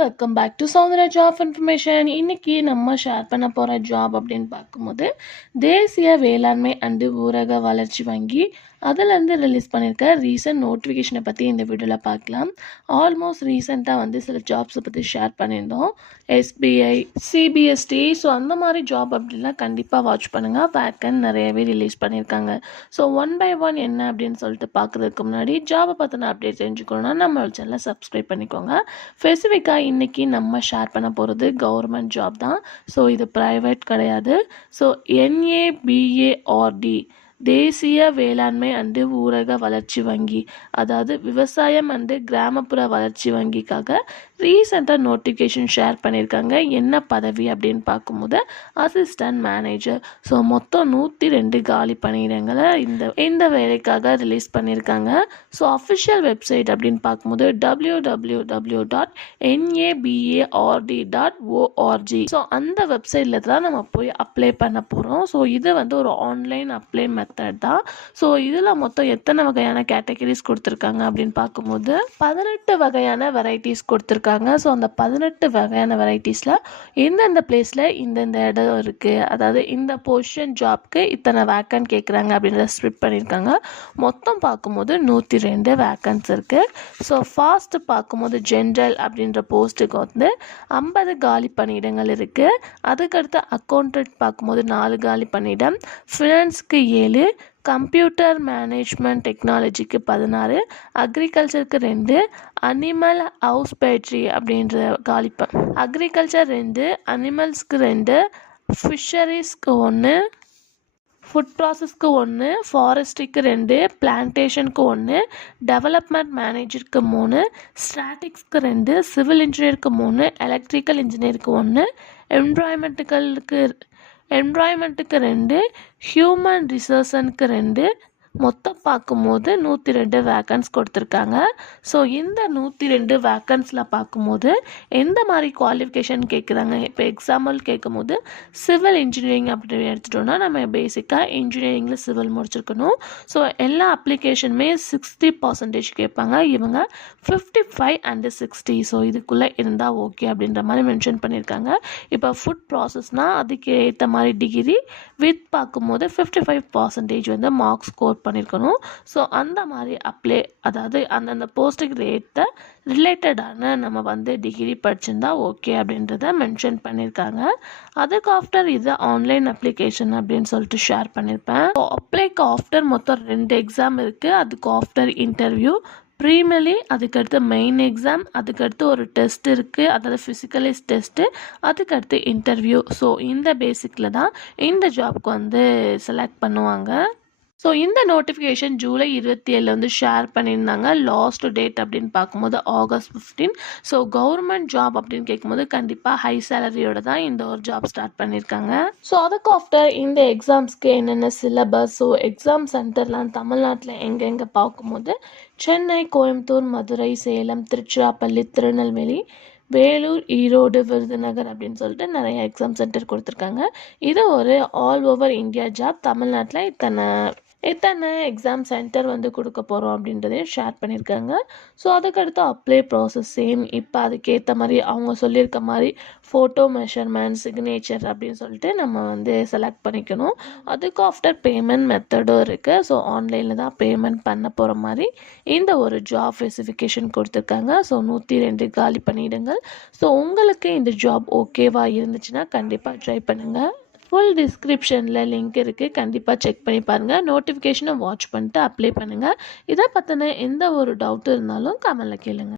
Welcome back to Soundarya job information. இன்னைக்கு நம்ம share பண்ண போகிற ஜாப் அப்படின்னு பார்க்கும்போது தேசிய வேளாண்மை அண்டு ஊரக வளர்ச்சி வங்கி அதிலேருந்து ரிலீஸ் பண்ணியிருக்க ரீசன்ட் நோட்டிஃபிகேஷனை பற்றி இந்த வீடியோவில் பார்க்கலாம். ஆல்மோஸ்ட் ரீசெண்டாக சில ஜாப்ஸை பற்றி ஷேர் பண்ணியிருந்தோம். எஸ்பிஐ, சிபிஎஸ்டி, ஸோ அந்த மாதிரி ஜாப் அப்படிலாம் கண்டிப்பாக வாட்ச் பண்ணுங்கள். வேக்கன்ட் நிறையவே ரிலீஸ் பண்ணியிருக்காங்க. ஸோ ஒன் பை ஒன் என்ன அப்படின்னு சொல்லிட்டு பார்க்குறதுக்கு முன்னாடி ஜாபை பற்றின அப்டேட் தெரிஞ்சுக்கணுன்னா நம்ம சேனலை சப்ஸ்கிரைப் பண்ணிக்கோங்க. ஸ்பெசிஃபிக்காக இன்றைக்கி நம்ம ஷேர் பண்ண போகிறது கவர்மெண்ட் ஜாப் தான். ஸோ இது ப்ரைவேட் கிடையாது. ஸோ NABARD தேசிய வேளாண்மை அண்டு ஊரக வளர்ச்சி வங்கி, அதாவது விவசாயம் அண்டு கிராமப்புற வளர்ச்சி வங்கிக்காக ரீசெண்டாக நோட்டிஃபிகேஷன் ஷேர் பண்ணியிருக்காங்க. என்ன பதவி அப்படின்னு பார்க்கும்போது அசிஸ்டன்ட் மேனேஜர். ஸோ மொத்தம் 102 காலி பணியிடங்களை இந்த வேலைக்காக ரிலீஸ் பண்ணியிருக்காங்க. ஸோ அஃபிஷியல் வெப்சைட் அப்படின்னு பார்க்கும்போது www.nabard.org. ஸோ அந்த வெப்சைட்டில் தான் நம்ம போய் அப்ளை பண்ண போகிறோம். ஸோ இது ஒரு ஆன்லைன் அப்ளை மெத்தட் தான். ஸோ இதில் மொத்தம் எத்தனை வகையான கேட்டகரிஸ் கொடுத்துருக்காங்க அப்படின்னு பார்க்கும்போது 18 வகையான வெரைட்டிஸ் கொடுத்துருக்காங்க. ஸோ அந்த 18 வகையான வெரைட்டிஸில் எந்தெந்த பிளேஸில் இந்தந்த இடம் இருக்குது, அதாவது இந்த பொசிஷன் ஜாப்க்கு இத்தனை வேக்கன்ட் கேட்குறாங்க அப்படின்றத ஸ்ப்ளிட் பண்ணியிருக்காங்க. மொத்தம் பார்க்கும்போது 102 வேக்கன்ட்ஸ் இருக்குது. ஸோ ஃபாஸ்ட்டு பார்க்கும்போது ஜென்ரல் அப்படின்ற போஸ்ட்டுக்கு 50 காலி பணியிடங்கள் இருக்குது. அதுக்கடுத்து அக்கௌண்டன்ட் பார்க்கும்போது 4 காலி பணியிடம், ஃபினான்ஸுக்கு 7, கம்ப்யூட்டர் மேனேஜ்மெண்ட் டெக்னாலஜிக்கு 16, அக்ரிகல்ச்சருக்கு 2, அனிமல் ஹவுஸ்பேட்ரி அப்படின்ற அக்ரிகல்ச்சர் 2, அனிமல்ஸ்க்கு 2, ஃபிஷரிஸ்க்கு 1, ஃபுட் ப்ராசஸ்க்கு 1, ஃபாரஸ்ட்ரிக்கு 2, பிளான்டேஷனுக்கு 1, டெவலப்மெண்ட் மேனேஜருக்கு 3, ஸ்டாட்டிக்ஸ்க்கு 2, சிவில் இன்ஜினியருக்கு 3, எலக்ட்ரிக்கல் இன்ஜினியருக்கு 1, என்வாயன்மெண்ட்டுக்கு 2, ஹியூமன் ரிசோர்ஸனுக்கு 2, மொத்தம் பார்க்கும்போது 102 வேக்கன்ஸ் கொடுத்துருக்காங்க. ஸோ இந்த 102 வேக்கன்ஸில் பார்க்கும்போது எந்த மாதிரி குவாலிஃபிகேஷன் கேட்குறாங்க. இப்போ எக்ஸாம்பிள் கேட்கும்போது சிவில் இன்ஜினியரிங் அப்படின்னு எடுத்துட்டோம்னா நம்ம பேசிக்காக இன்ஜினியரிங்கில் சிவில் முடிச்சிருக்கணும். ஸோ எல்லா அப்ளிகேஷனுமே 60% கேட்பாங்க. இவங்க 55 and 60. ஸோ இதுக்குள்ளே இருந்தால் ஓகே அப்படின்ற மாதிரி மென்ஷன் பண்ணியிருக்காங்க. இப்போ ஃபுட் ப்ராசஸ்னால் அதுக்கு ஏற்ற மாதிரி டிகிரி வித் பார்க்கும்போது 55% மார்க்ஸ் ஸ்கோர் பண்ணியிருக்கணும். ஸோ அந்த மாதிரி அதாவது அந்தந்த போஸ்ட்டுக்கு ஏற்ற ரிலேட்டடான நம்ம டிகிரி படிச்சிருந்தா ஓகே அப்படின்றத மென்ஷன் பண்ணியிருக்காங்க. அதுக்கு ஆஃப்டர் இது ஆன்லைன் அப்ளிகேஷன் அப்படின்னு சொல்லிட்டு ஷேர் பண்ணியிருப்பேன். ஸோ அப்ளைக்கு ஆஃப்டர் மொத்தம் 2 எக்ஸாம் இருக்குது. அதுக்கு ஆஃப்டர் இன்டர்வியூ, ப்ரீமிலி, அதுக்கடுத்து மெயின் எக்ஸாம், அதுக்கடுத்து ஒரு டெஸ்ட் இருக்குது, அதாவது ஃபிசிக்கலிஸ்ட் டெஸ்ட்டு, அதுக்கடுத்து இன்டர்வியூ. ஸோ இந்த பேசிக்கில் தான் இந்த ஜாப்க்கு செலக்ட் பண்ணுவாங்க. ஸோ இந்த நோட்டிஃபிகேஷன் ஜூலை 27 ஷேர் பண்ணியிருந்தாங்க. லாஸ்ட் டேட் அப்படின்னு பார்க்கும்போது August 15. ஸோ கவர்மெண்ட் ஜாப் அப்படின்னு கேட்கும்போது கண்டிப்பாக ஹை சேலரியோட தான் இந்த ஒரு ஜாப் ஸ்டார்ட் பண்ணியிருக்காங்க. ஸோ அதுக்கு ஆஃப்டர் இந்த எக்ஸாம்ஸ்க்கு என்னென்ன சிலபஸ், ஸோ எக்ஸாம் சென்டர்லாம் தமிழ்நாட்டில் எங்கெங்கே பார்க்கும்போது சென்னை, கோயம்புத்தூர், மதுரை, சேலம், திருச்சிராப்பள்ளி, திருநெல்வேலி, வேலூர், ஈரோடு, விருதுநகர் அப்படின்னு சொல்லிட்டு நிறைய எக்ஸாம் சென்டர் கொடுத்துருக்காங்க. இது ஒரு ஆல் ஓவர் இந்தியா ஜாப். தமிழ்நாட்டில் எத்தனை எக்ஸாம் சென்டர் கொடுக்க போகிறோம் அப்படின்றதையும் ஷேர் பண்ணியிருக்காங்க. ஸோ அதுக்கடுத்து அப்ளை ப்ராசஸ் சேம். இப்போ அதுக்கேற்ற மாதிரி அவங்க சொல்லியிருக்க மாதிரி ஃபோட்டோ மெஷர்மெண்ட், சிக்னேச்சர் அப்படின்னு சொல்லிட்டு நம்ம செலக்ட் பண்ணிக்கணும். அதுக்கு ஆஃப்டர் பேமெண்ட் மெத்தடும் இருக்குது. ஸோ ஆன்லைனில் தான் பேமெண்ட் பண்ண போகிற மாதிரி இந்த ஒரு ஜாப் ஸ்பெசிஃபிகேஷன் கொடுத்துருக்காங்க. ஸோ 102 காலி பணியிடங்கள். ஸோ உங்களுக்கு இந்த ஜாப் ஓகேவா இருந்துச்சுன்னா கண்டிப்பாக ட்ரை பண்ணுங்கள். ஃபுல் டிஸ்கிரிப்ஷனில் லிங்க் இருக்குது, கண்டிப்பாக செக் பண்ணி பாருங்கள். நோட்டிஃபிகேஷனை வாட்ச் பண்ணிட்டு அப்ளை பண்ணுங்கள். இதை பற்றின எந்த ஒரு டவுட் இருந்தாலும் கமெண்ட்டில் கேளுங்க.